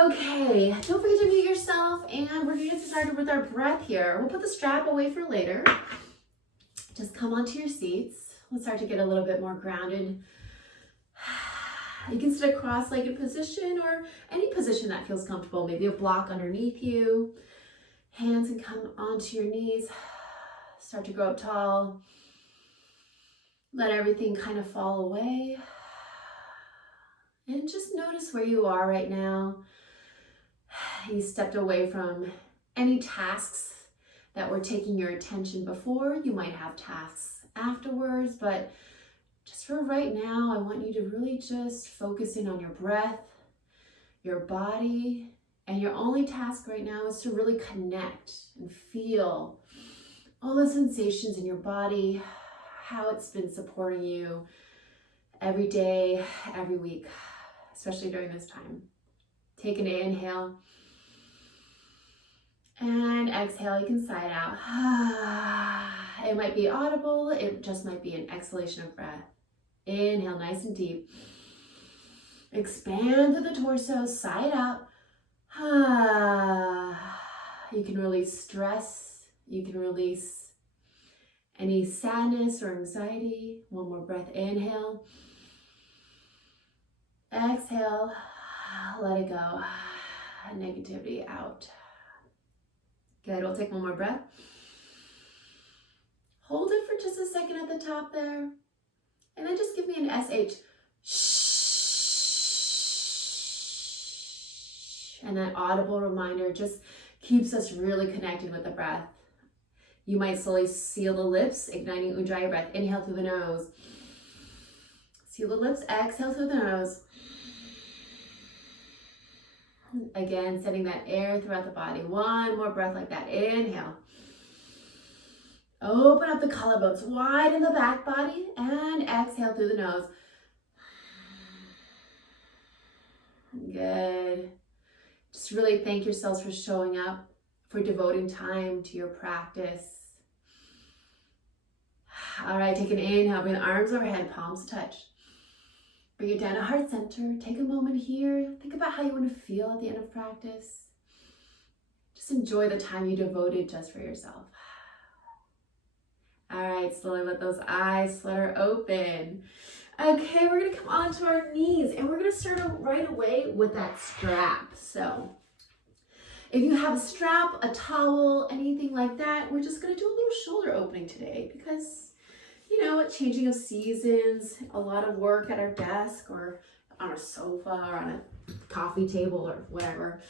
Okay, don't forget to mute yourself, and we're gonna get started with our breath here. We'll put the strap away for later. Just come onto your seats. Let's start to get a little bit more grounded. You can sit a cross-legged position or any position that feels comfortable. Maybe a block underneath you. Hands can come onto your knees. Start to grow up tall. Let everything kind of fall away. And just notice where you are right now. You stepped away from any tasks that were taking your attention before. You might have tasks afterwards, but just for right now, I want you to really just focus in on your breath, your body, and your only task right now is to really connect and feel all the sensations in your body, how it's been supporting you every day, every week, especially during this time. Take an inhale and exhale. You can sigh it out. It might be audible. It just might be an exhalation of breath. Inhale nice and deep. Expand through the torso. Sigh it out. You can release stress. You can release any sadness or anxiety. One more breath. Inhale. Exhale. Let it go. Negativity out. Good, we'll take one more breath. Hold it for just a second at the top there. And then just give me an SH. Shh. And that audible reminder just keeps us really connected with the breath. You might slowly seal the lips, igniting Ujjayi breath. Inhale through the nose. Seal the lips, exhale through the nose. Again, sending that air throughout the body. One more breath like that. Inhale. Open up the collarbones, widen the back body, and exhale through the nose. Good. Just really thank yourselves for showing up, for devoting time to your practice. All right, take an inhale, bring the arms overhead, palms touch. Bring it down to heart center. Take a moment here. Think about how you want to feel at the end of practice. Just enjoy the time you devoted just for yourself. All right, slowly let those eyes flutter open. Okay, we're gonna come onto our knees and we're gonna start right away with that strap. So if you have a strap, a towel, anything like that, we're just gonna do a little shoulder opening today because you know, changing of seasons, a lot of work at our desk or on a sofa or on a coffee table or whatever.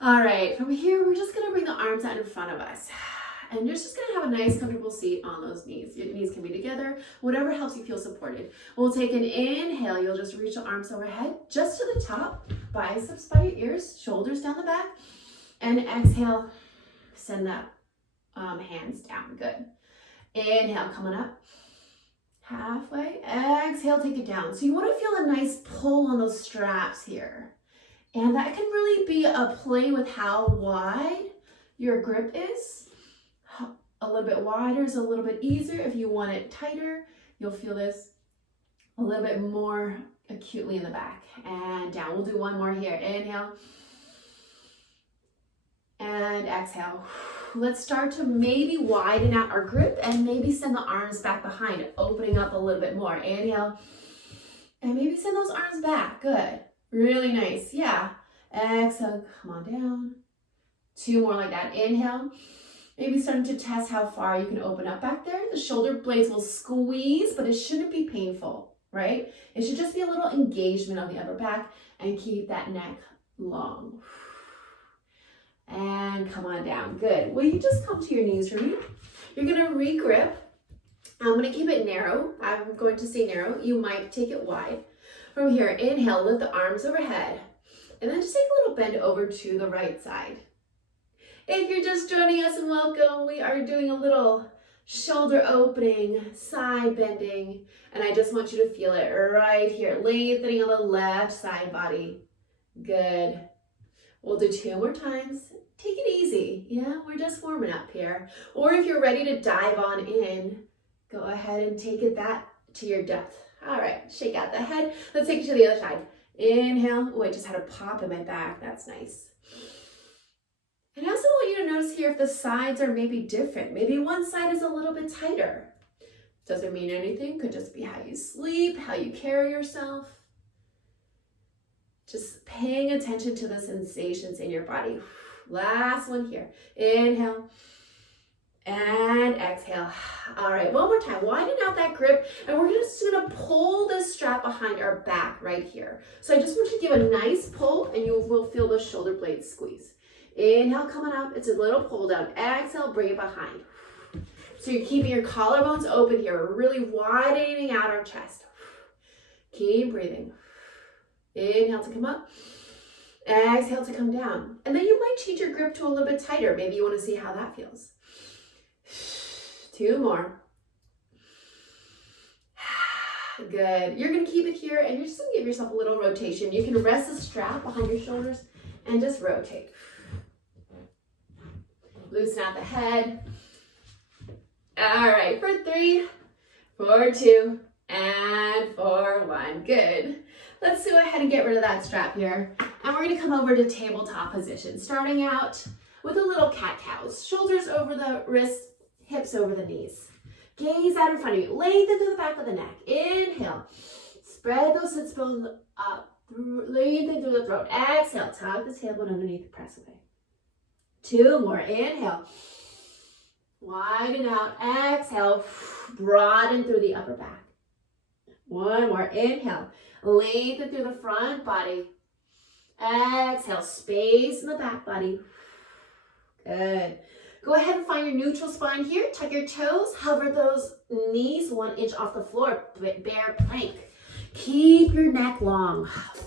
All right, from here, we're just gonna bring the arms out in front of us. And you're just gonna have a nice comfortable seat on those knees. Your knees can be together, whatever helps you feel supported. We'll take an inhale. You'll just reach the arms overhead, just to the top, biceps by your ears, shoulders down the back. And exhale, send that hands down, good. Inhale, coming up. Halfway, exhale, take it down. So you want to feel a nice pull on those straps here. And that can really be a play with how wide your grip is. A little bit wider is a little bit easier. If you want it tighter, you'll feel this a little bit more acutely in the back. And down, we'll do one more here. Inhale. And exhale. Let's start to maybe widen out our grip and maybe send the arms back behind, opening up a little bit more. Inhale. And maybe send those arms back. Good. Really nice. Yeah. Exhale. Come on down. Two more like that. Inhale. Maybe starting to test how far you can open up back there. The shoulder blades will squeeze, but it shouldn't be painful, right? It should just be a little engagement on the upper back and keep that neck long. And come on down. Good. Will you just come to your knees for me? You're going to re-grip. I'm going to keep it narrow. I'm going to say narrow. You might take it wide. From here, inhale, lift the arms overhead. And then just take a little bend over to the right side. If you're just joining us, welcome. We are doing a little shoulder opening, side bending. And I just want you to feel it right here. Lengthening on the left side body. Good. We'll do two more times. Take it easy. Yeah, we're just warming up here. Or if you're ready to dive on in, go ahead and take it that to your depth. All right, shake out the head. Let's take it to the other side. Inhale. Oh, I just had a pop in my back. That's nice. And I also want you to notice here if the sides are maybe different. Maybe one side is a little bit tighter. Doesn't mean anything. Could just be how you sleep, how you carry yourself. Just paying attention to the sensations in your body. Last one here. Inhale. And exhale. All right, one more time. Widen out that grip, and we're just gonna pull this strap behind our back right here. So I just want you to give a nice pull, and you will feel the shoulder blades squeeze. Inhale, coming up. It's a little pull down. Exhale, bring it behind. So you're keeping your collarbones open here. We're really widening out our chest. Keep breathing. Inhale to come up. Exhale to come down. And then you might change your grip to a little bit tighter. Maybe you want to see how that feels. 2 more. Good. You're going to keep it here, and you're just going to give yourself a little rotation. You can rest the strap behind your shoulders and just rotate. Loosen out the head. All right, for 3, for 2, and for 1. Good. Let's go ahead and get rid of that strap here. And we're going to come over to tabletop position, starting out with a little cat-cows. Shoulders over the wrists, hips over the knees. Gaze out in front of you. Lengthen through the back of the neck. Inhale. Spread those sits bones up. Lengthen through the throat. Exhale. Tuck the tailbone underneath. Press away. 2 more. Inhale. Widen out. Exhale. Broaden through the upper back. 1 more. Inhale. Lengthen through the front body. Exhale. Space in the back body. Good. Go ahead and find your neutral spine here. Tuck your toes. Hover those knees 1 inch off the floor. Bear plank. Keep your neck long.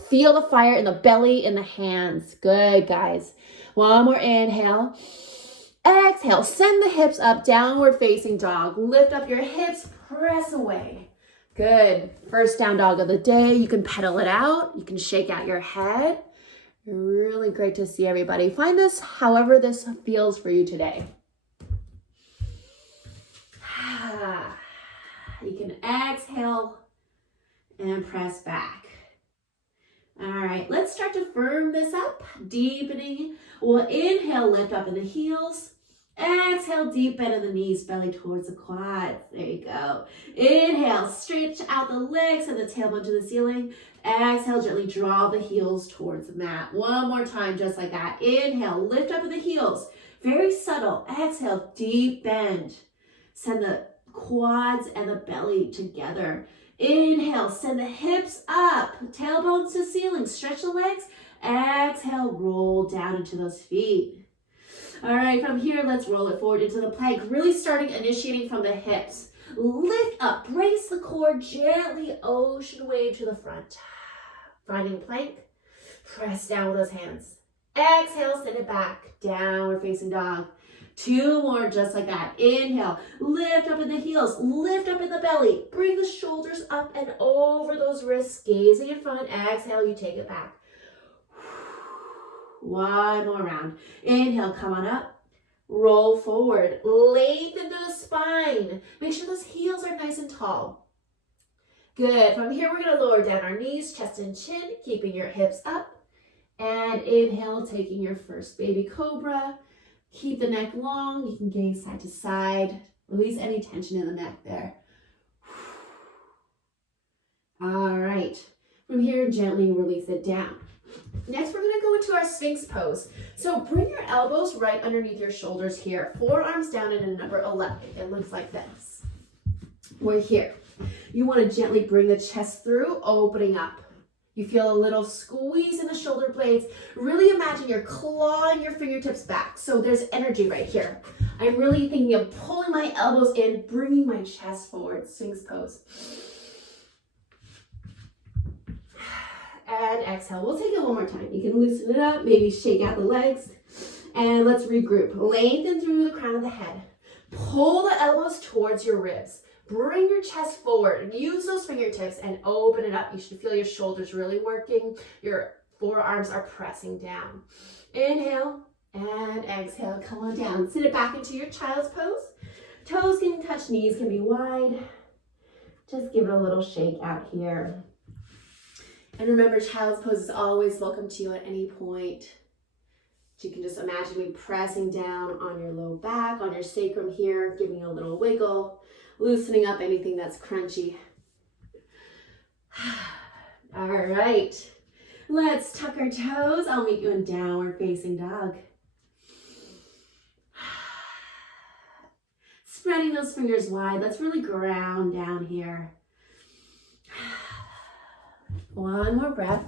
Feel the fire in the belly and the hands. Good, guys. 1 more inhale. Exhale. Send the hips up. Downward facing dog. Lift up your hips. Press away. Good. First down dog of the day. You can pedal it out. You can shake out your head. Really great to see everybody. Find this however this feels for you today. You can exhale and press back. All right, let's start to firm this up, deepening. We'll inhale, lift up in the heels. Exhale, deep bend in the knees, belly towards the quads. There you go. Inhale, stretch out the legs and the tailbone to the ceiling. Exhale, gently draw the heels towards the mat. 1 more time, just like that. Inhale, lift up in the heels. Very subtle. Exhale, deep bend. Send the quads and the belly together. Inhale, send the hips up. Tailbones to ceiling. Stretch the legs. Exhale, roll down into those feet. All right, from here, let's roll it forward into the plank. Really initiating from the hips. Lift up, brace the core, gently ocean wave to the front. Finding plank, press down with those hands. Exhale, send it back, downward facing dog. 2 more, just like that. Inhale, lift up in the heels, lift up in the belly. Bring the shoulders up and over those wrists, gazing in front. Exhale, you take it back. 1 more round. Inhale, come on up. Roll forward. Lengthen the spine. Make sure those heels are nice and tall. Good. From here, we're going to lower down our knees, chest and chin, keeping your hips up. And inhale, taking your first baby cobra. Keep the neck long. You can gaze side to side. Release any tension in the neck there. All right. From here, gently release it down. Next, we're going to go into our Sphinx pose. So bring your elbows right underneath your shoulders here. Forearms down in a number 11. It looks like this. We're here. You want to gently bring the chest through, opening up. You feel a little squeeze in the shoulder blades. Really imagine you're clawing your fingertips back. So there's energy right here. I'm really thinking of pulling my elbows in, bringing my chest forward. Sphinx pose. And exhale. We'll take it 1 more time. You can loosen it up, maybe shake out the legs. And let's regroup. Lengthen through the crown of the head. Pull the elbows towards your ribs. Bring your chest forward. Use those fingertips and open it up. You should feel your shoulders really working. Your forearms are pressing down. Inhale and exhale. Come on down. Sit it back into your child's pose. Toes can touch, knees can be wide. Just give it a little shake out here. And remember, child's pose is always welcome to you at any point. You can just imagine me pressing down on your low back, on your sacrum here, giving you a little wiggle, loosening up anything that's crunchy. All right, let's tuck our toes. I'll meet you in downward facing dog. Spreading those fingers wide. Let's really ground down here. One more breath.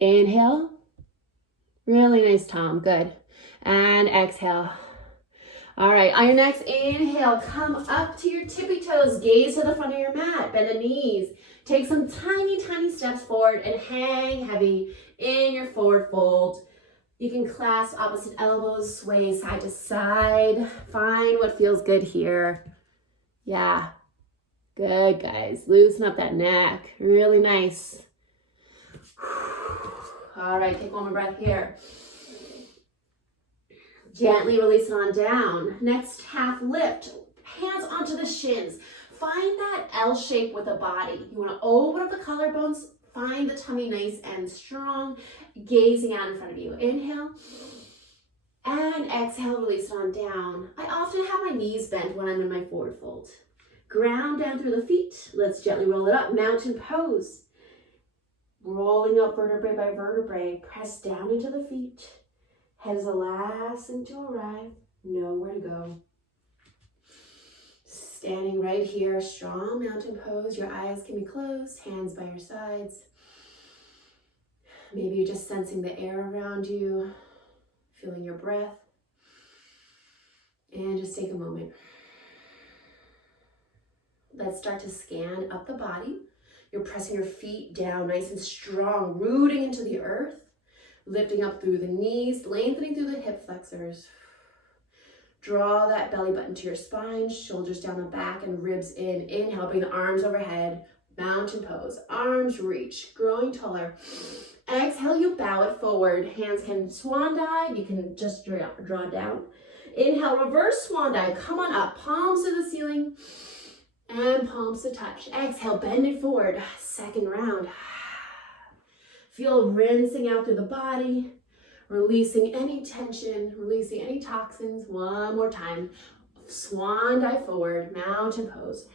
Inhale. Really nice, Tom. Good. And exhale. All right, on your next inhale, come up to your tippy toes. Gaze to the front of your mat. Bend the knees. Take some tiny, tiny steps forward and hang heavy in your forward fold. You can clasp opposite elbows, sway side to side. Find what feels good here. Yeah. Good, guys. Loosen up that neck. Really nice. All right, take one more breath here. Gently release it on down. Next half lift. Hands onto the shins. Find that L shape with the body. You want to open up the collarbones. Find the tummy nice and strong. Gazing out in front of you. Inhale. And exhale, release it on down. I often have my knees bent when I'm in my forward fold. Ground down through the feet. Let's gently roll it up. Mountain pose. Rolling up vertebrae by vertebrae. Press down into the feet. Head is the last thing to arrive. Nowhere to go. Standing right here, strong mountain pose. Your eyes can be closed, hands by your sides. Maybe you're just sensing the air around you, feeling your breath. And just take a moment. Let's start to scan up the body. You're pressing your feet down nice and strong, rooting into the earth, lifting up through the knees, lengthening through the hip flexors. Draw that belly button to your spine, shoulders down the back and ribs in. Inhale, bring the arms overhead, mountain pose. Arms reach, growing taller. Exhale, you bow it forward. Hands can swan dive, you can just draw down. Inhale, reverse swan dive. Come on up, palms to the ceiling. And palms to touch. Exhale, bend it forward. Second round. Feel rinsing out through the body, releasing any tension, releasing any toxins. One more time. Swan dive forward, mountain pose.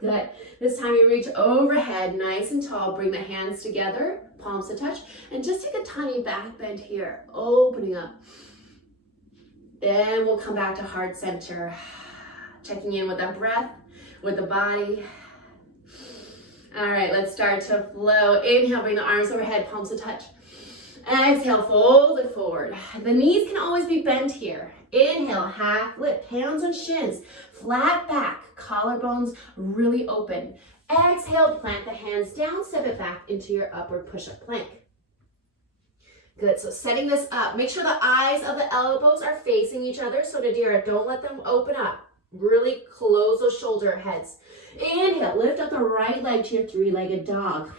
Good. This time you reach overhead, nice and tall. Bring the hands together, palms to touch, and just take a tiny back bend here, opening up. Then we'll come back to heart center. Checking in with the breath, with the body. All right, let's start to flow. Inhale, bring the arms overhead, palms to touch. Exhale, fold it forward. The knees can always be bent here. Inhale, half lift, hands on shins, flat back, collarbones really open. Exhale, plant the hands down, step it back into your upward push-up plank. Good, so setting this up. Make sure the eyes of the elbows are facing each other. So Nadira, don't let them open up. Really close those shoulder heads. Inhale, lift up the right leg to your three-legged dog.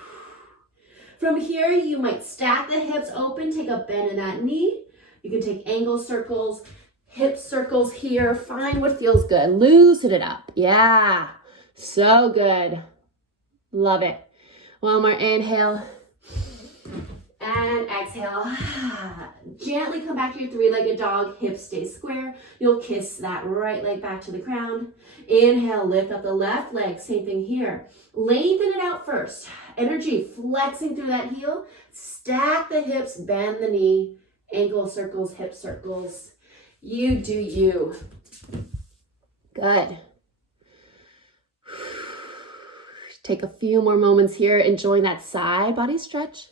From here, you might stack the hips open, take a bend in that knee. You can take ankle circles, hip circles here. Find what feels good. Loosen it up. Yeah, so good. Love it. One more inhale. And exhale. Gently come back to your three-legged dog. Hips stay square. You'll kiss that right leg back to the ground. Inhale, lift up the left leg. Same thing here. Lengthen it out first. Energy flexing through that heel. Stack the hips, bend the knee. Ankle circles, hip circles. You do you. Good. Take a few more moments here, enjoying that side body stretch.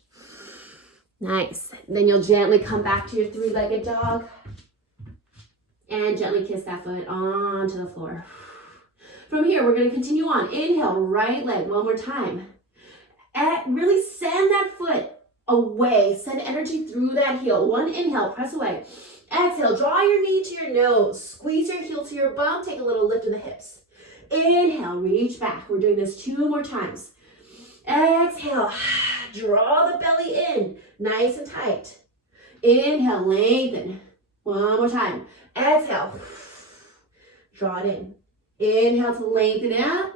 Nice. Then you'll gently come back to your three-legged dog and gently kiss that foot onto the floor. From here, we're going to continue on. Inhale, right leg, one more time. And really send that foot away. Send energy through that heel. One inhale, press away. Exhale, draw your knee to your nose. Squeeze your heel to your bum. Take a little lift in the hips. Inhale, reach back. We're doing this 2 more times. Exhale, draw the belly in, nice and tight. Inhale, lengthen. One more time. Exhale, draw it in. Inhale to lengthen out.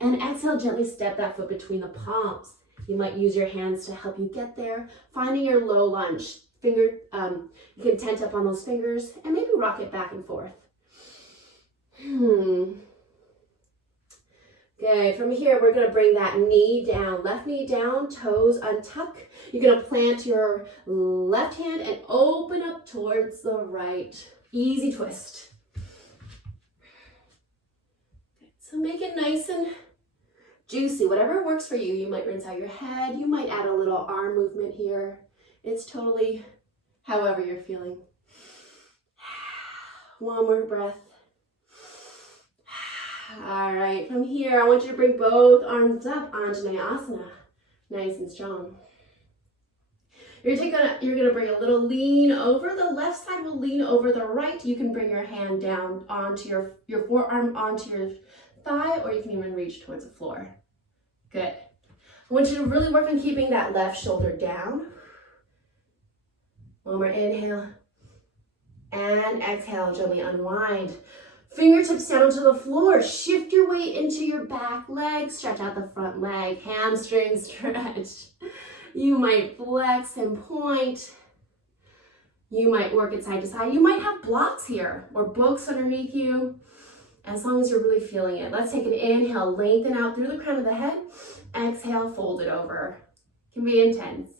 And exhale, gently step that foot between the palms. You might use your hands to help you get there. Finding your low lunge. You can tent up on those fingers and maybe rock it back and forth. Good. From here, we're going to bring that knee down. Left knee down, toes untuck. You're going to plant your left hand and open up towards the right. Easy twist. So make it nice and juicy. Whatever works for you. You might rinse out your head. You might add a little arm movement here. It's totally however you're feeling. One more breath. All right, from here, I want you to bring both arms up, Vinyasa. Nice and strong. You're gonna bring a little lean over. The left side will lean over the right. You can bring your hand down onto your forearm onto your thigh, or you can even reach towards the floor. Good. I want you to really work on keeping that left shoulder down. One more inhale. And exhale, gently unwind. Fingertips down to the floor. Shift your weight into your back leg. Stretch out the front leg. Hamstring stretch. You might flex and point. You might work it side to side. You might have blocks here or books underneath you. As long as you're really feeling it. Let's take an inhale. Lengthen out through the crown of the head. Exhale, fold it over. Can be intense.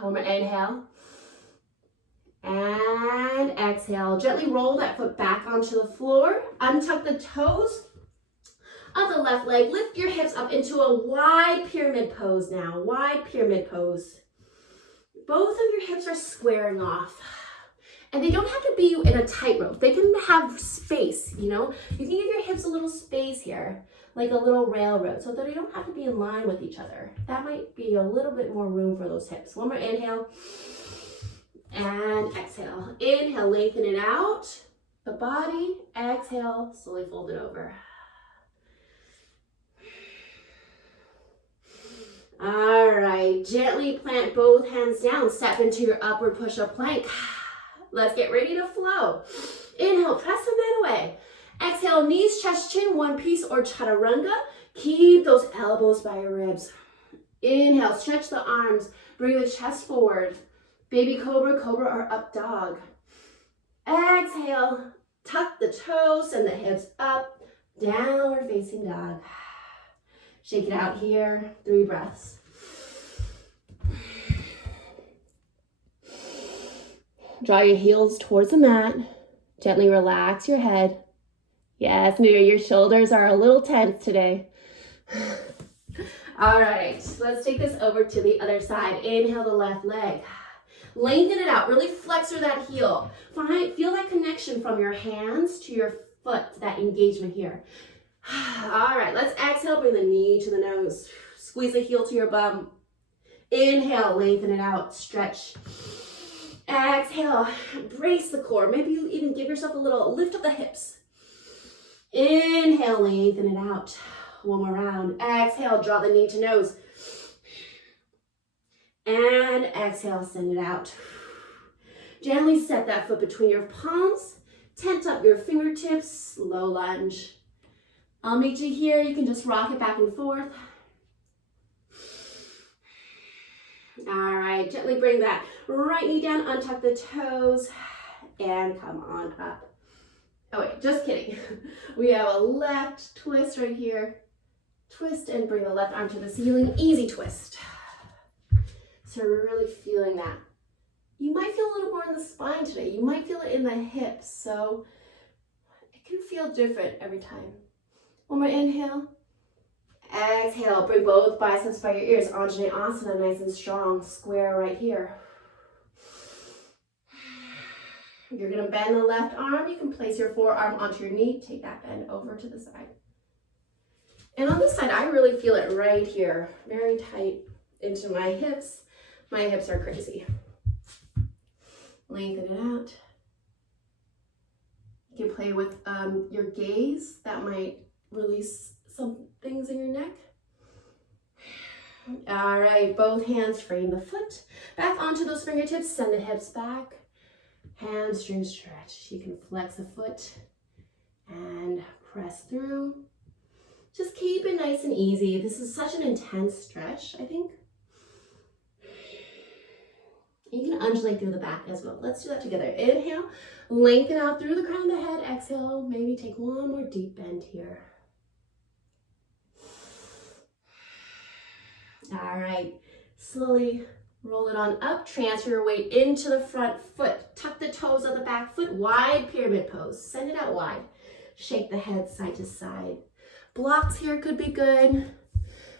One more inhale. And exhale. Gently roll that foot back onto the floor. Untuck the toes of the left leg. Lift your hips up into a wide pyramid pose now. Wide pyramid pose. Both of your hips are squaring off. And they don't have to be in a tightrope. They can have space, you know. You can give your hips a little space here, like a little railroad, so that they don't have to be in line with each other. That might be a little bit more room for those hips. One more inhale. And exhale. Inhale, lengthen it out. The body. Exhale, slowly fold it over. All right, gently plant both hands down. Step into your upward push-up plank. Let's get ready to flow. Inhale, press the mat away. Exhale, knees, chest, chin, one piece or chaturanga. Keep those elbows by your ribs. Inhale, stretch the arms. Bring the chest forward. Baby cobra, cobra, or up dog. Exhale, tuck the toes and the hips up. Downward facing dog. Shake it out here. 3 breaths. Draw your heels towards the mat. Gently relax your head. Yes, maybe your shoulders are a little tense today. All right, let's take this over to the other side. Inhale the left leg. Lengthen it out. Really flex through that heel. Feel that connection from your hands to your foot, that engagement here. All right, let's exhale. Bring the knee to the nose. Squeeze the heel to your bum. Inhale, lengthen it out. Stretch. Exhale, brace the core. Maybe you even give yourself a little lift of the hips. Inhale, lengthen it out. One more round. Exhale, draw the knee to nose. And exhale, send it out. Gently set that foot between your palms. Tent up your fingertips, low lunge. I'll meet you here. You can just rock it back and forth. All right, gently bring that right knee down, untuck the toes, and come on up. Oh wait, just kidding. We have a left twist right here. Twist and bring the left arm to the ceiling. Easy twist. So we're really feeling that. You might feel a little more in the spine today. You might feel it in the hips. So it can feel different every time. One more inhale. Exhale, bring both biceps by your ears. Vinyasa, nice and strong. Square right here. You're gonna bend the left arm. You can place your forearm onto your knee. Take that bend over to the side. And on this side, I really feel it right here. Very tight into my hips. My hips are crazy. Lengthen it out. You can play with your gaze. That might release some things in your neck. All right, both hands frame the foot. Back onto those fingertips, send the hips back. Hamstring stretch. You can flex a foot and press through. Just keep it nice and easy. This is such an intense stretch, I think. You can undulate through the back as well. Let's do that together. Inhale, lengthen out through the crown of the head. Exhale, maybe take one more deep bend here. All right, slowly roll it on up. Transfer your weight into the front foot. Tuck the toes of the back foot. Wide pyramid pose. Send it out wide. Shake the head side to side. Blocks here could be good.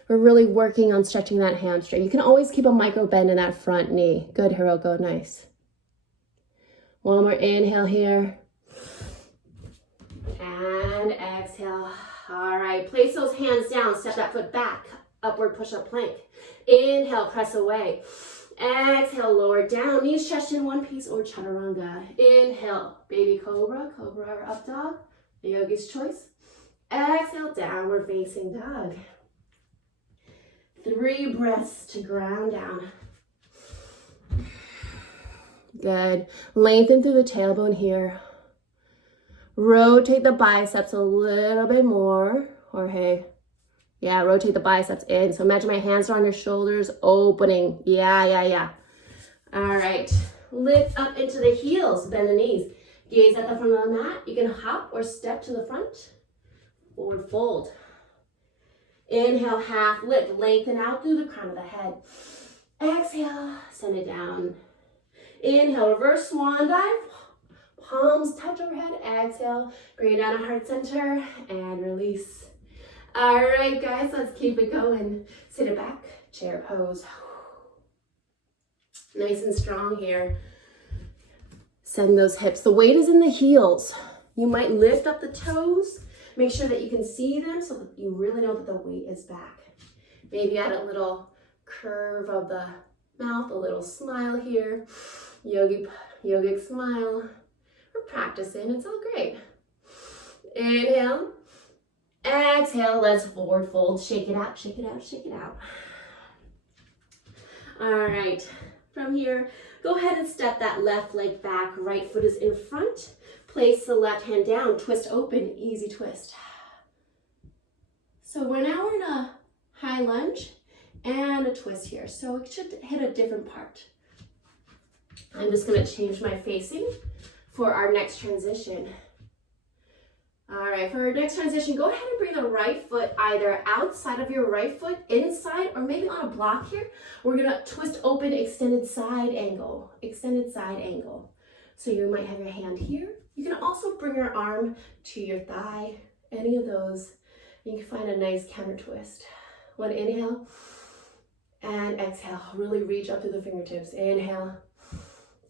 We're really working on stretching that hamstring. You can always keep a micro bend in that front knee. Good, Hiroko, nice. One more inhale here. And exhale. All right, place those hands down. Step that foot back. Upward push-up plank. Inhale, press away. Exhale, lower down. Knees stretched in one piece or chaturanga. Inhale, baby cobra, cobra or up dog. The yogi's choice. Exhale, downward facing dog. 3 breaths to ground down. Good. Lengthen through the tailbone here. Rotate the biceps a little bit more. Jorge. Yeah, rotate the biceps in. So imagine my hands are on your shoulders, opening. Yeah. All right. Lift up into the heels, bend the knees. Gaze at the front of the mat. You can hop or step to the front. Forward fold. Inhale, half lift. Lengthen out through the crown of the head. Exhale, send it down. Inhale, reverse swan dive. Palms touch overhead. Exhale, bring it down to heart center and release. All right, guys, let's keep it going. Sit it back, chair pose. Nice and strong here. Send those hips. The weight is in the heels. You might lift up the toes. Make sure that you can see them so that you really know that the weight is back. Maybe add a little curve of the mouth, a little smile here. Yogic smile. We're practicing, it's all great. Inhale. Exhale, let's forward fold. Shake it out, shake it out, shake it out. All right, from here, go ahead and step that left leg back. Right foot is in front. Place the left hand down, twist open, easy twist. So we're in a high lunge and a twist here. So it should hit a different part. I'm just gonna change my facing for our next transition. All right, for our next transition, go ahead and bring the right foot either outside of your right foot, inside, or maybe on a block here. We're gonna twist open, extended side angle, extended side angle. So you might have your hand here. You can also bring your arm to your thigh, any of those. You can find a nice counter twist. One inhale and exhale. Really reach up to the fingertips. Inhale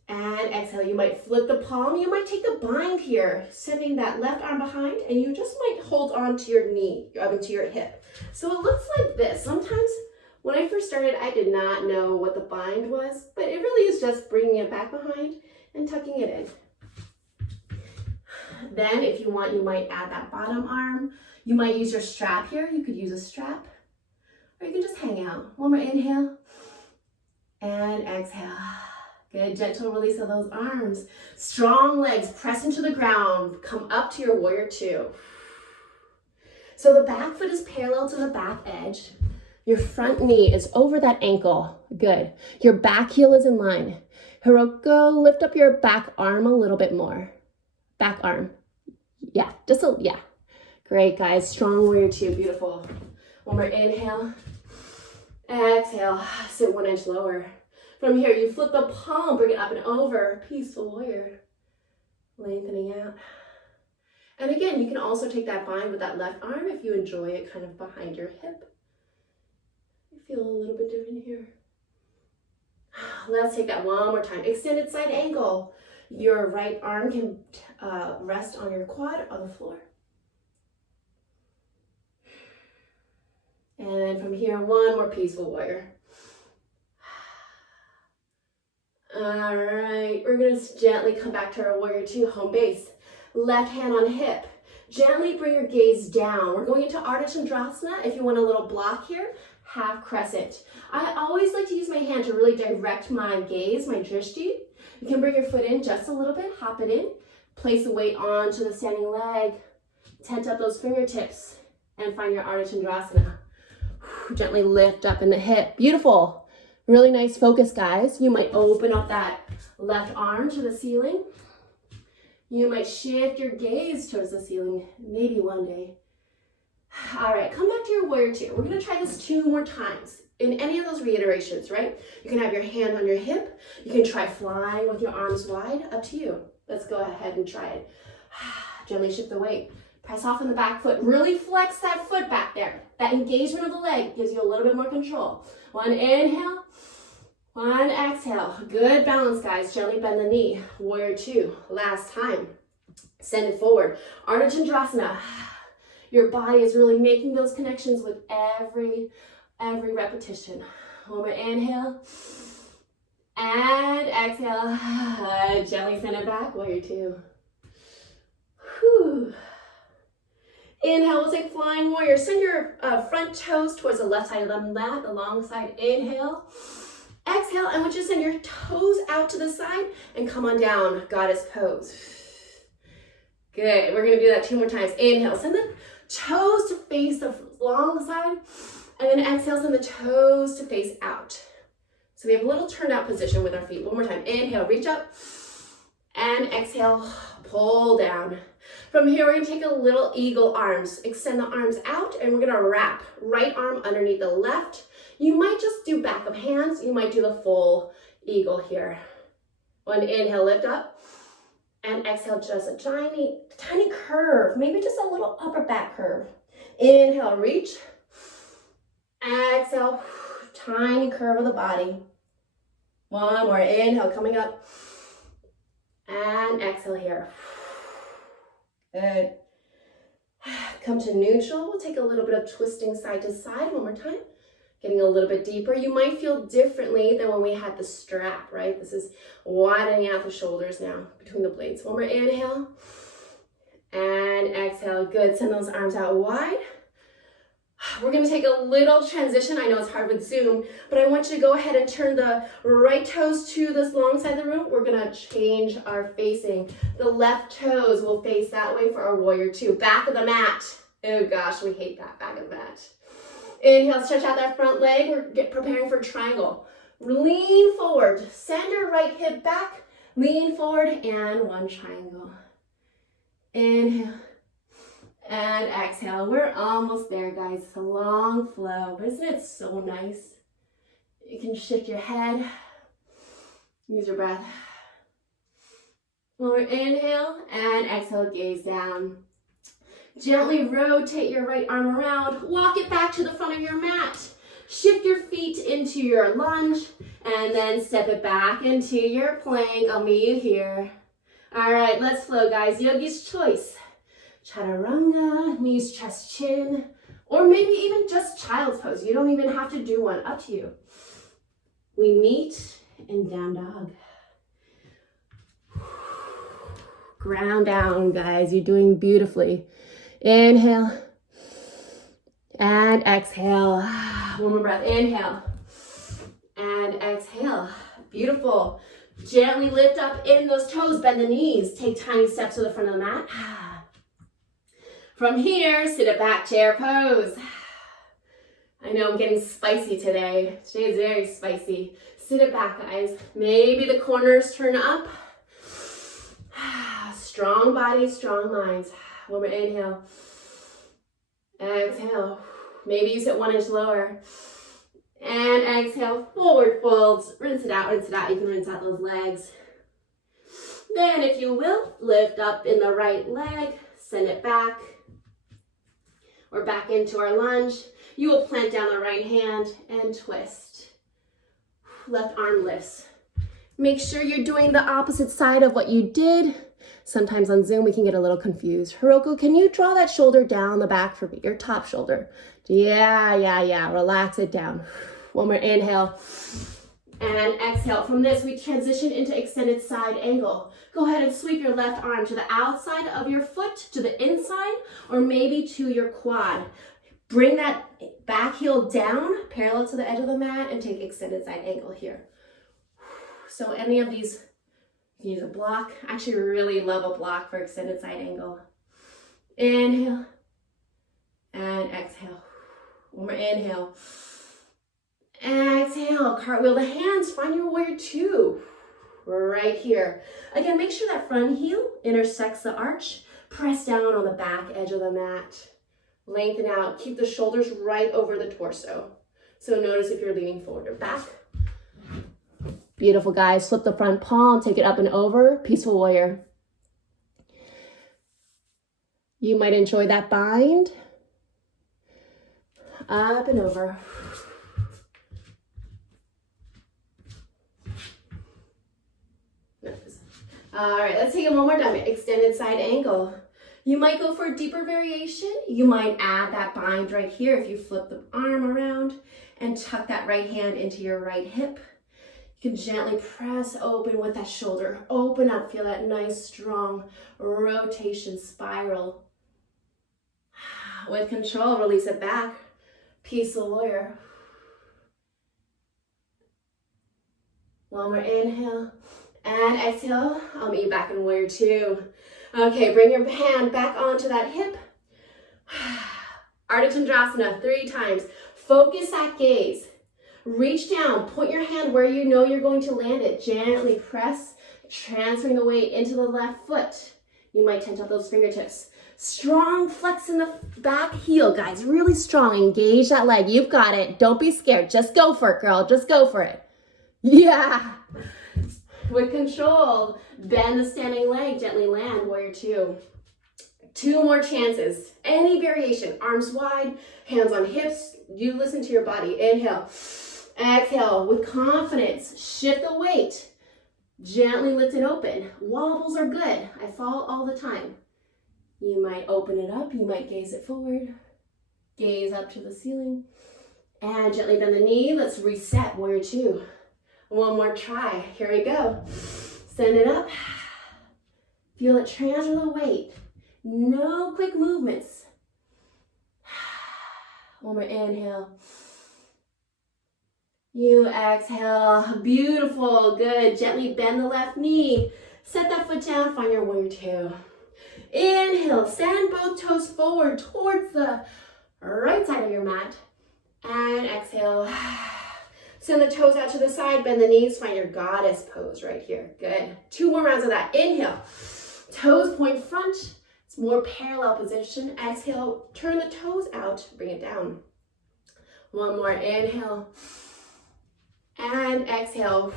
and exhale. You might flip the palm. You might take the bind here, sending that left arm behind, and you just might hold on to your knee, to your hip. So it looks like this. Sometimes when I first started, I did not know what the bind was, but it really is just bringing it back behind and tucking it in. Then if you want, you might add that bottom arm. You might use your strap here. You could use a strap, or you can just hang out. One more inhale and exhale. Good, gentle release of those arms. Strong legs, press into the ground. Come up to your warrior two. So the back foot is parallel to the back edge. Your front knee is over that ankle. Good. Your back heel is in line. Hiroko, lift up your back arm a little bit more. Back arm. Yeah, yeah. Great, guys. Strong warrior two, beautiful. One more inhale. Exhale, sit 1 inch lower. From here, you flip the palm, bring it up and over. Peaceful warrior. Lengthening out. And again, you can also take that bind with that left arm if you enjoy it kind of behind your hip. I feel a little bit different here. Let's take that one more time. Extended side angle. Your right arm can rest on your quad on the floor. And from here, one more peaceful warrior. All right, we're gonna gently come back to our warrior two, home base. Left hand on hip. Gently bring your gaze down. We're going into Ardha Chandrasana. If you want a little block here, half crescent. I always like to use my hand to really direct my gaze, my drishti. You can bring your foot in just a little bit, hop it in. Place the weight onto the standing leg. Tent up those fingertips. and find your Ardha Chandrasana. Gently lift up in the hip. Beautiful. Really nice focus, guys. You might open up that left arm to the ceiling. You might shift your gaze towards the ceiling, maybe one day. All right, come back to your warrior two. We're gonna try this 2 more times. In any of those reiterations, right? You can have your hand on your hip. You can try flying with your arms wide, up to you. Let's go ahead and try it. Gently shift the weight. Press off in the back foot. Really flex that foot back there. That engagement of the leg gives you a little bit more control. 1 inhale, 1 exhale. Good balance, guys. Gently bend the knee. Warrior two, last time. Send it forward. Ardha Chandrasana. Your body is really making those connections with every repetition. 1 more inhale. And exhale. Gently send it back. Warrior two. Whew. Inhale, we'll take flying warrior. Send your front toes towards the left side of the mat, alongside. Inhale. Exhale, I want you to send your toes out to the side and come on down, goddess pose. Good, we're gonna do that 2 more times. Inhale, send the toes to face the long side, and then exhale, send the toes to face out. So we have a little turned out position with our feet. 1 more time. Inhale, reach up, and exhale, pull down. From here, we're gonna take a little eagle arms. Extend the arms out, and we're gonna wrap right arm underneath the left. You might just do back of hands. You might do the full eagle here. 1 inhale, lift up, and exhale, just a tiny curve, maybe just a little upper back curve. Inhale, reach. Exhale, tiny curve of the body. 1 more, inhale, coming up, and exhale here. Good. Come to neutral. We'll take a little bit of twisting side to side. 1 more time. Getting a little bit deeper. You might feel differently than when we had the strap, right? This is widening out the shoulders now between the blades. 1 more inhale. And exhale. Good. Send those arms out wide. We're going to take a little transition. I know it's hard with Zoom, but I want you to go ahead and turn the right toes to this long side of the room. We're going to change our facing. The left toes will face that way for our warrior two. Back of the mat. Oh gosh, we hate that back of the mat. Inhale, stretch out that front leg. We're preparing for triangle. Lean forward. Send your right hip back. Lean forward and 1 triangle. Inhale. And exhale. We're almost there, guys. It's a long flow. Isn't it so nice? You can shift your head. Use your breath. 1 more inhale and exhale, gaze down. Gently rotate your right arm around. Walk it back to the front of your mat. Shift your feet into your lunge and then step it back into your plank. I'll meet you here. All right, let's flow, guys. Yogi's choice. Chaturanga, knees, chest, chin, or maybe even just child's pose. You don't even have to do one, up to you. We meet in down dog. Ground down, guys. You're doing beautifully. Inhale and exhale. 1 more breath. Inhale and exhale. Beautiful. Gently lift up in those toes, bend the knees. Take tiny steps to the front of the mat. From here, sit a back chair pose. I know I'm getting spicy today. Today is very spicy. Sit it back, guys. Maybe the corners turn up. Strong bodies, strong minds. 1 more inhale. Exhale. Maybe you sit 1 inch lower. And exhale, forward folds. Rinse it out, rinse it out. You can rinse out those legs. Then, if you will, lift up in the right leg. Send it back. Or back into our lunge. You will plant down the right hand and twist. Left arm lifts. Make sure you're doing the opposite side of what you did. Sometimes on Zoom we can get a little confused. Hiroko, can you draw that shoulder down the back for me? Your top shoulder. Yeah. Relax it down. 1 more inhale. And exhale. From this, we transition into extended side angle. Go ahead and sweep your left arm to the outside of your foot, to the inside, or maybe to your quad. Bring that back heel down, parallel to the edge of the mat, and take extended side angle here. So any of these, you can use a block. I actually really love a block for extended side angle. Inhale. And exhale. One more inhale. Exhale, cartwheel the hands, find your warrior two. Right here. Again, make sure that front heel intersects the arch. Press down on the back edge of the mat. Lengthen out. Keep the shoulders right over the torso. So notice if you're leaning forward or back. Beautiful, guys. Flip the front palm, take it up and over. Peaceful warrior. You might enjoy that bind. Up and over. All right, let's take it one more time. Extended side angle. You might go for a deeper variation. You might add that bind right here if you flip the arm around and tuck that right hand into your right hip. You can gently press open with that shoulder. Open up, feel that nice, strong rotation spiral. With control, release it back. Peaceful warrior. One more inhale. And exhale, I'll meet you back in warrior two. Okay, bring your hand back onto that hip. Ardha Chandrasana 3 times. Focus that gaze. Reach down, point your hand where you know you're going to land it. Gently press, transferring the weight into the left foot. You might tense up those fingertips. Strong flex in the back heel, guys. Really strong. Engage that leg. You've got it. Don't be scared. Just go for it, girl. Just go for it. Yeah. With control, bend the standing leg, gently land, warrior two. 2 more chances. Any variation, arms wide, hands on hips. You listen to your body. Inhale, exhale, with confidence, shift the weight. Gently lift it open. Wobbles are good. I fall all the time. You might open it up. You might gaze it forward. Gaze up to the ceiling. And gently bend the knee. Let's reset, warrior two. One more try. Here we go. Send it up. Feel it transfer the weight. No quick movements. One more inhale. You exhale. Beautiful. Good. Gently bend the left knee. Set that foot down. Find your warrior two. Inhale. Send both toes forward towards the right side of your mat. And exhale. Send the toes out to the side, bend the knees, find your goddess pose right here. Good. 2 more rounds of that. Inhale. Toes point front. It's more parallel position. Exhale, turn the toes out, bring it down. One more. Inhale. And exhale.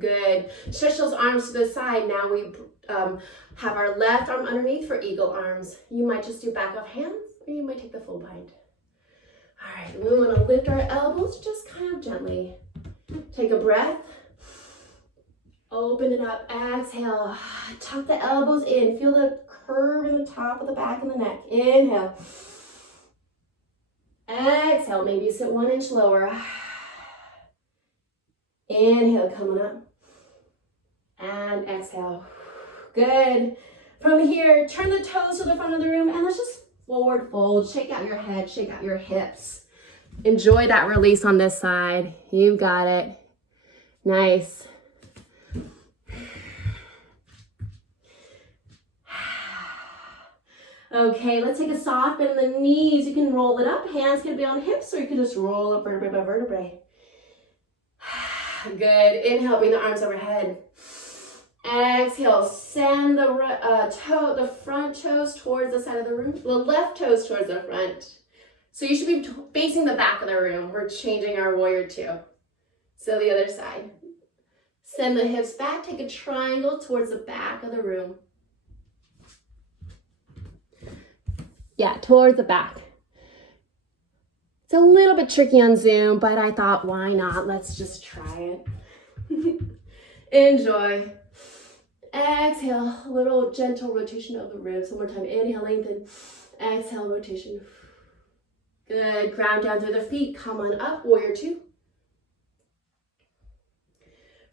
Good. Stretch those arms to the side. Now we have our left arm underneath for eagle arms. You might just do back of hands, or you might take the full bind. All right, we want to lift our elbows just kind of gently. Take a breath. Open it up. Exhale. Tuck the elbows in. Feel the curve in the top of the back and the neck. Inhale. Exhale. Maybe you sit 1 inch lower. Inhale, coming up. And exhale. Good. From here, turn the toes to the front of the room and let's just forward fold, shake out your head, shake out your hips. Enjoy that release on this side. You've got it. Nice. Okay, let's take a soft bend in the knees. You can roll it up. Hands can be on hips or you can just roll up vertebrae by vertebrae. Good. Inhale, bring the arms overhead. Exhale, send the front toes towards the side of the room, the left toes towards the front. So you should be facing the back of the room. We're changing our warrior two. So the other side. Send the hips back, take a triangle towards the back of the room. Yeah, towards the back. It's a little bit tricky on Zoom, but I thought, why not? Let's just try it. Enjoy. Exhale, a little gentle rotation of the ribs. One more time. Inhale, lengthen. Exhale, rotation. Good. Ground down through the feet. Come on up. Warrior two.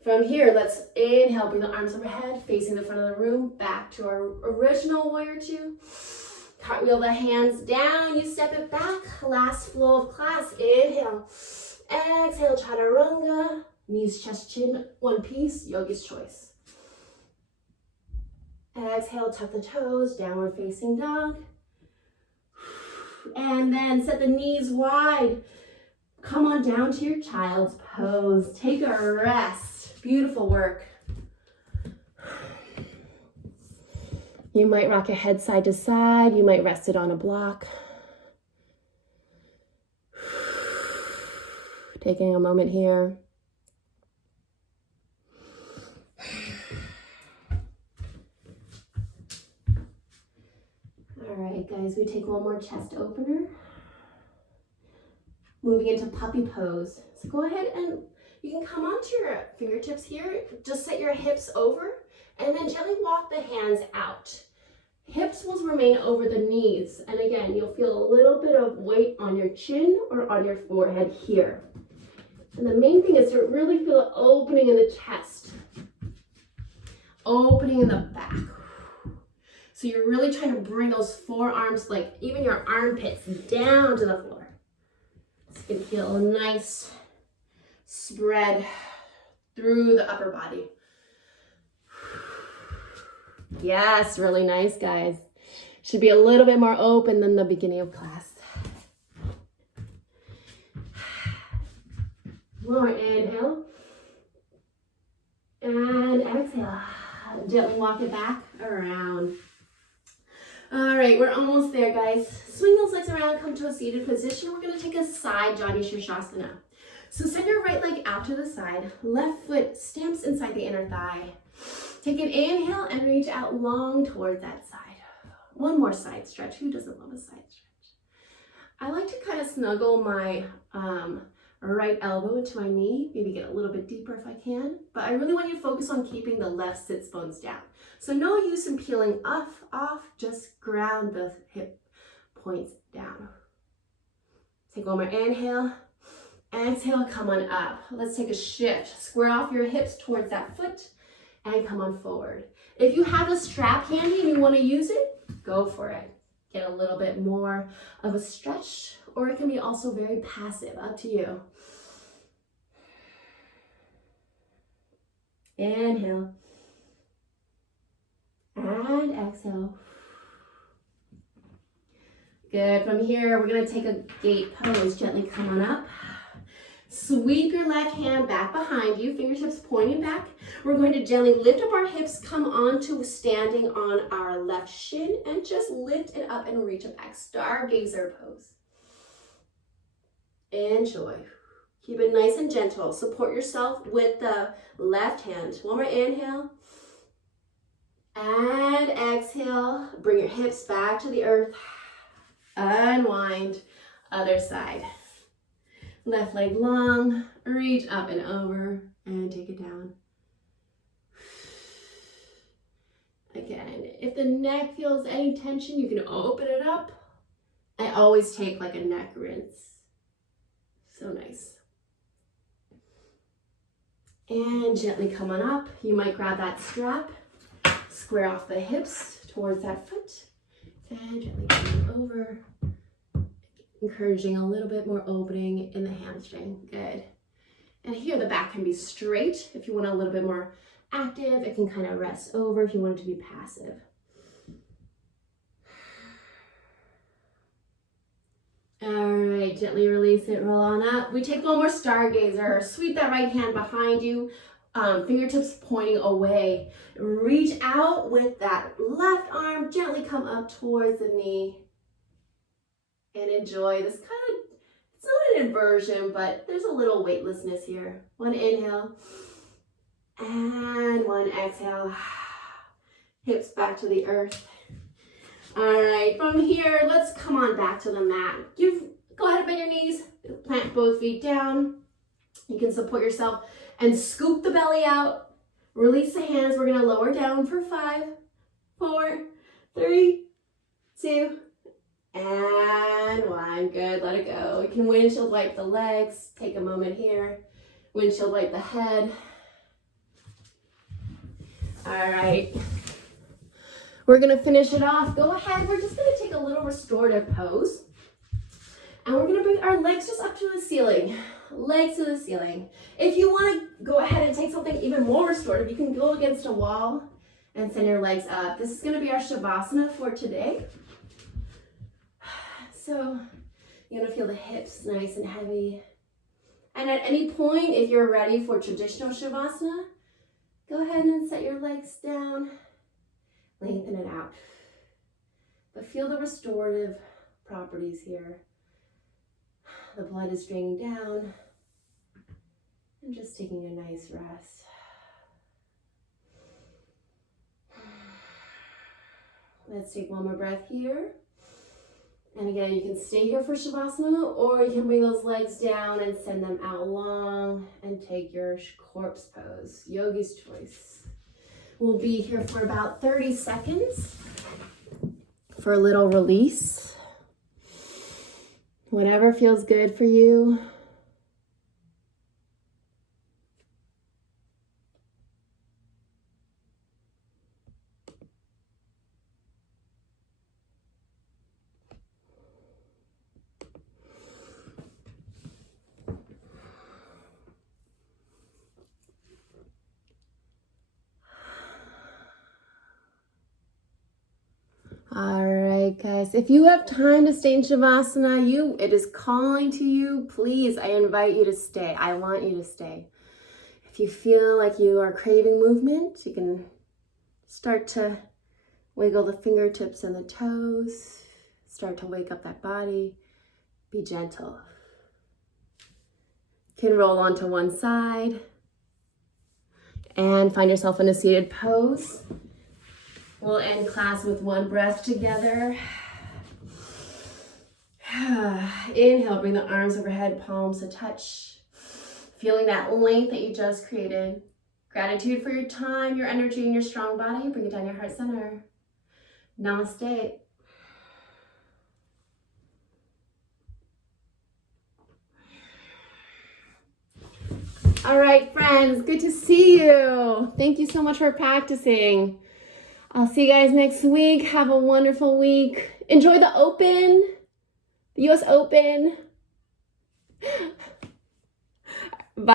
From here, let's inhale. Bring the arms overhead, facing the front of the room. Back to our original warrior two. Cartwheel the hands down. You step it back. Last flow of class. Inhale. Exhale, chaturanga. Knees, chest, chin, one piece. Yogi's choice. Exhale, tuck the toes, downward facing dog. And then set the knees wide. Come on down to your child's pose. Take a rest. Beautiful work. You might rock your head side to side. You might rest it on a block. Taking a moment here. All right, guys, we take one more chest opener. Moving into puppy pose. So go ahead and you can come onto your fingertips here. Just set your hips over and then gently walk the hands out. Hips will remain over the knees. And again, you'll feel a little bit of weight on your chin or on your forehead here. And the main thing is to really feel an opening in the chest. Opening in the back. So you're really trying to bring those forearms, like even your armpits, down to the floor. So you can feel a nice spread through the upper body. Yes, really nice, guys. Should be a little bit more open than the beginning of class. One more inhale. And exhale. Gently walk it back around. All right, we're almost there, guys. Swing those legs around, come to a seated position. We're gonna take a side Jani Shirshasana. So send your right leg out to the side. Left foot stamps inside the inner thigh. Take an inhale and reach out long towards that side. One more side stretch. Who doesn't love a side stretch? I like to kind of snuggle my right elbow into my knee, maybe get a little bit deeper if I can, but I really want you to focus on keeping the left sits bones down. So no use in peeling off, just ground the hip points down. Take one more inhale. Exhale, come on up. Let's take a shift. Square off your hips towards that foot and come on forward. If you have a strap handy and you want to use it, go for it. Get a little bit more of a stretch, or it can be also very passive, up to you. Inhale. And exhale. Good. From here, we're going to take a gate pose. Gently come on up. Sweep your left hand back behind you, fingertips pointing back. We're going to gently lift up our hips, come onto standing on our left shin, and just lift it up and reach it back. Stargazer pose. Enjoy. Keep it nice and gentle. Support yourself with the left hand. One more inhale. And exhale. Bring your hips back to the earth. Unwind. Other side. Left leg long, reach up and over, and take it down. Again, if the neck feels any tension, you can open it up. I always take like a neck rinse. So nice. And gently come on up. You might grab that strap, square off the hips towards that foot, and gently come over. Encouraging a little bit more opening in the hamstring. Good. And here the back can be straight. If you want a little bit more active, it can kind of rest over if you want it to be passive. All right, gently release it, roll on up. We take one more stargazer. Sweep that right hand behind you, fingertips pointing away. Reach out with that left arm, gently come up towards the knee. And enjoy this kind of, it's not an inversion, but there's a little weightlessness here. One inhale and one exhale. Hips back to the earth. All right, from here, let's come on back to the mat. Go ahead and bend your knees, plant both feet down. You can support yourself and scoop the belly out. Release the hands. We're gonna lower down for 5, 4, 3, 2, and 1. Good, let it go. You can windshield wipe the legs. Take a moment here. Windshield wipe the head. All right. We're gonna finish it off. Go ahead, we're just gonna take a little restorative pose. And we're gonna bring our legs just up to the ceiling. Legs to the ceiling. If you wanna go ahead and take something even more restorative, you can go against a wall and send your legs up. This is gonna be our Shavasana for today. So you're gonna feel the hips nice and heavy. And at any point, if you're ready for traditional Shavasana, go ahead and set your legs down, lengthen it out. But feel the restorative properties here. The blood is draining down and just taking a nice rest. Let's take one more breath here. And again, you can stay here for Shavasana, or you can bring those legs down and send them out long and take your corpse pose, yogi's choice. We'll be here for about 30 seconds for a little release. Whatever feels good for you. All right, guys, if you have time to stay in Shavasana, it is calling to you, please, I invite you to stay. I want you to stay. If you feel like you are craving movement, you can start to wiggle the fingertips and the toes, start to wake up that body, be gentle. You can roll onto one side and find yourself in a seated pose. We'll end class with one breath together. Inhale, bring the arms overhead, palms to touch. Feeling that length that you just created. Gratitude for your time, your energy, and your strong body. Bring it down your heart center. Namaste. All right, friends, good to see you. Thank you so much for practicing. I'll see you guys next week. Have a wonderful week. Enjoy the Open, the US Open.